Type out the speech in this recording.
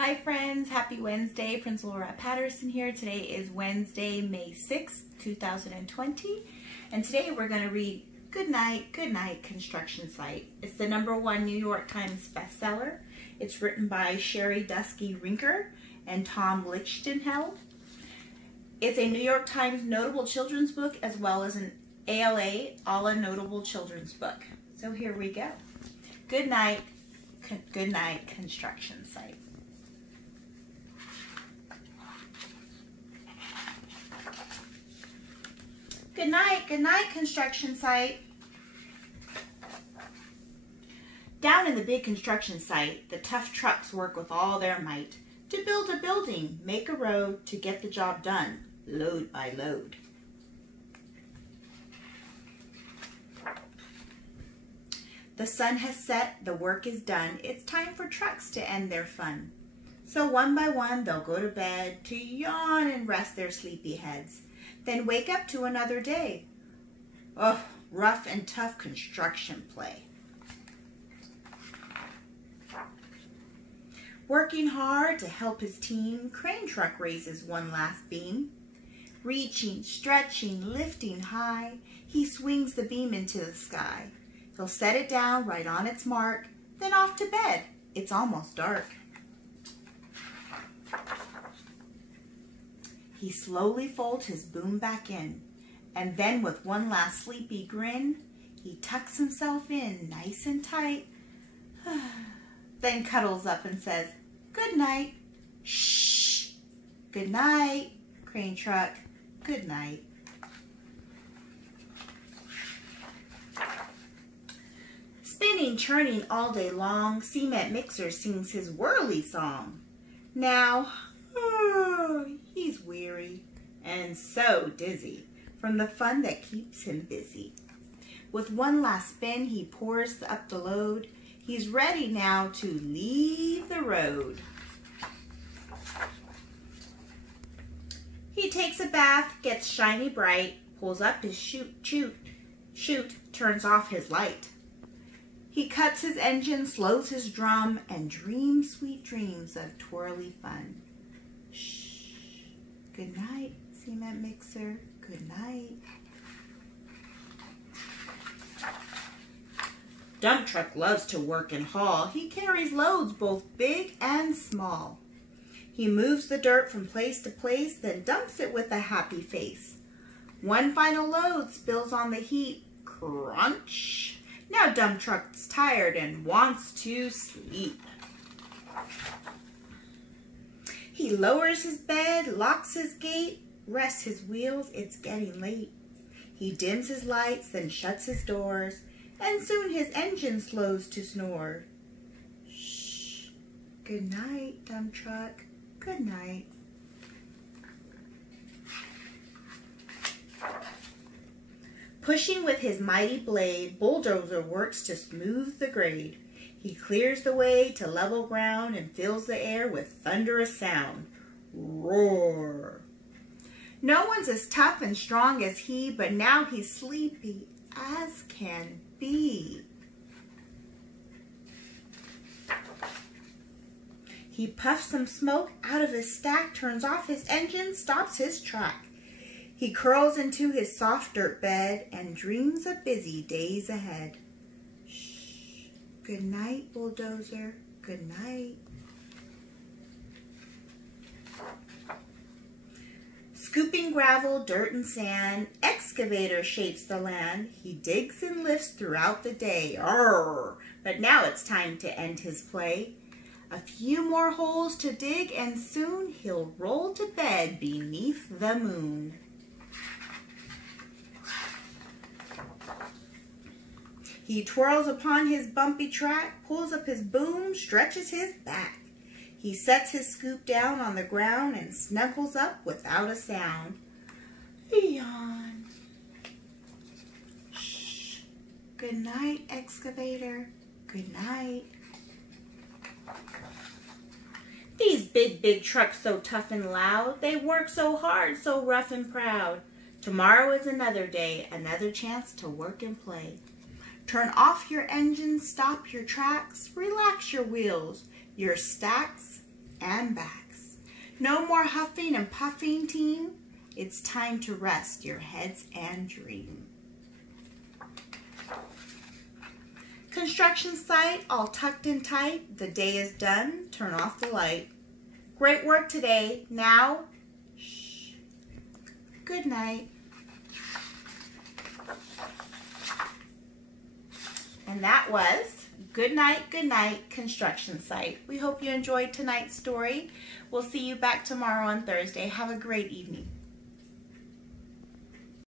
Hi friends, happy Wednesday. Principal Rabb-Patterson here. Today is Wednesday, May 6th, 2020. And today we're going to read Goodnight, Goodnight Construction Site. It's the #1 New York Times bestseller. It's written by Sherri, Duskey, Rinker, and Tom Lichtenheld. It's a New York Times notable children's book as well as an ALA notable children's book. So here we go. Goodnight, Goodnight Construction Site. Good night, construction site. Down in the big construction site, the tough trucks work with all their might to build a building, make a road, to get the job done, load by load. The sun has set, the work is done, it's time for trucks to end their fun. So one by one they'll go to bed, to yawn and rest their sleepy heads. Then wake up to another day. Oh, rough and tough construction play. Working hard to help his team, crane truck raises one last beam. Reaching, stretching, lifting high, he swings the beam into the sky. He'll set it down right on its mark, then off to bed. It's almost dark. He slowly folds his boom back in, and then with one last sleepy grin, he tucks himself in nice and tight, then cuddles up and says, "Good night." Shh! Good night, crane truck. Good night. Spinning, churning all day long, cement mixer sings his whirly song. Now, he's weary and so dizzy from the fun that keeps him busy. With one last spin, he pours up the load. He's ready now to leave the road. He takes a bath, gets shiny bright, pulls up his chute, turns off his light. He cuts his engine, slows his drum, and dreams sweet dreams of twirly fun. Shh. Good night, cement mixer. Good night. Dump truck loves to work and haul. He carries loads both big and small. He moves the dirt from place to place, then dumps it with a happy face. One final load spills on the heat. Crunch. Now dump truck's tired and wants to sleep. He lowers his bed, locks his gate, rests his wheels, it's getting late. He dims his lights, then shuts his doors, and soon his engine slows to snore. Shh. Good night, dump truck. Good night. Pushing with his mighty blade, bulldozer works to smooth the grade. He clears the way to level ground and fills the air with thunderous sound. Roar! No one's as tough and strong as he, but now he's sleepy as can be. He puffs some smoke out of his stack, turns off his engine, stops his track. He curls into his soft dirt bed and dreams of busy days ahead. Good night, bulldozer. Good night. Scooping gravel, dirt, and sand, excavator shapes the land. He digs and lifts throughout the day. Arr! But now it's time to end his play. A few more holes to dig, and soon he'll roll to bed beneath the moon. He twirls upon his bumpy track, pulls up his boom, stretches his back. He sets his scoop down on the ground and snuggles up without a sound. Yawn. Shh. Good night, excavator. Good night. These big trucks so tough and loud, they work so hard, so rough and proud. Tomorrow is another day, another chance to work and play. Turn off your engine, stop your tracks, relax your wheels, your stacks, and backs. No more huffing and puffing, team. It's time to rest your heads and dream. Construction site all tucked in tight. The day is done. Turn off the light. Great work today. Now, shh. Good night. And that was Goodnight, Goodnight construction site. We hope you enjoyed tonight's story. We'll see you back tomorrow on Thursday. Have a great evening.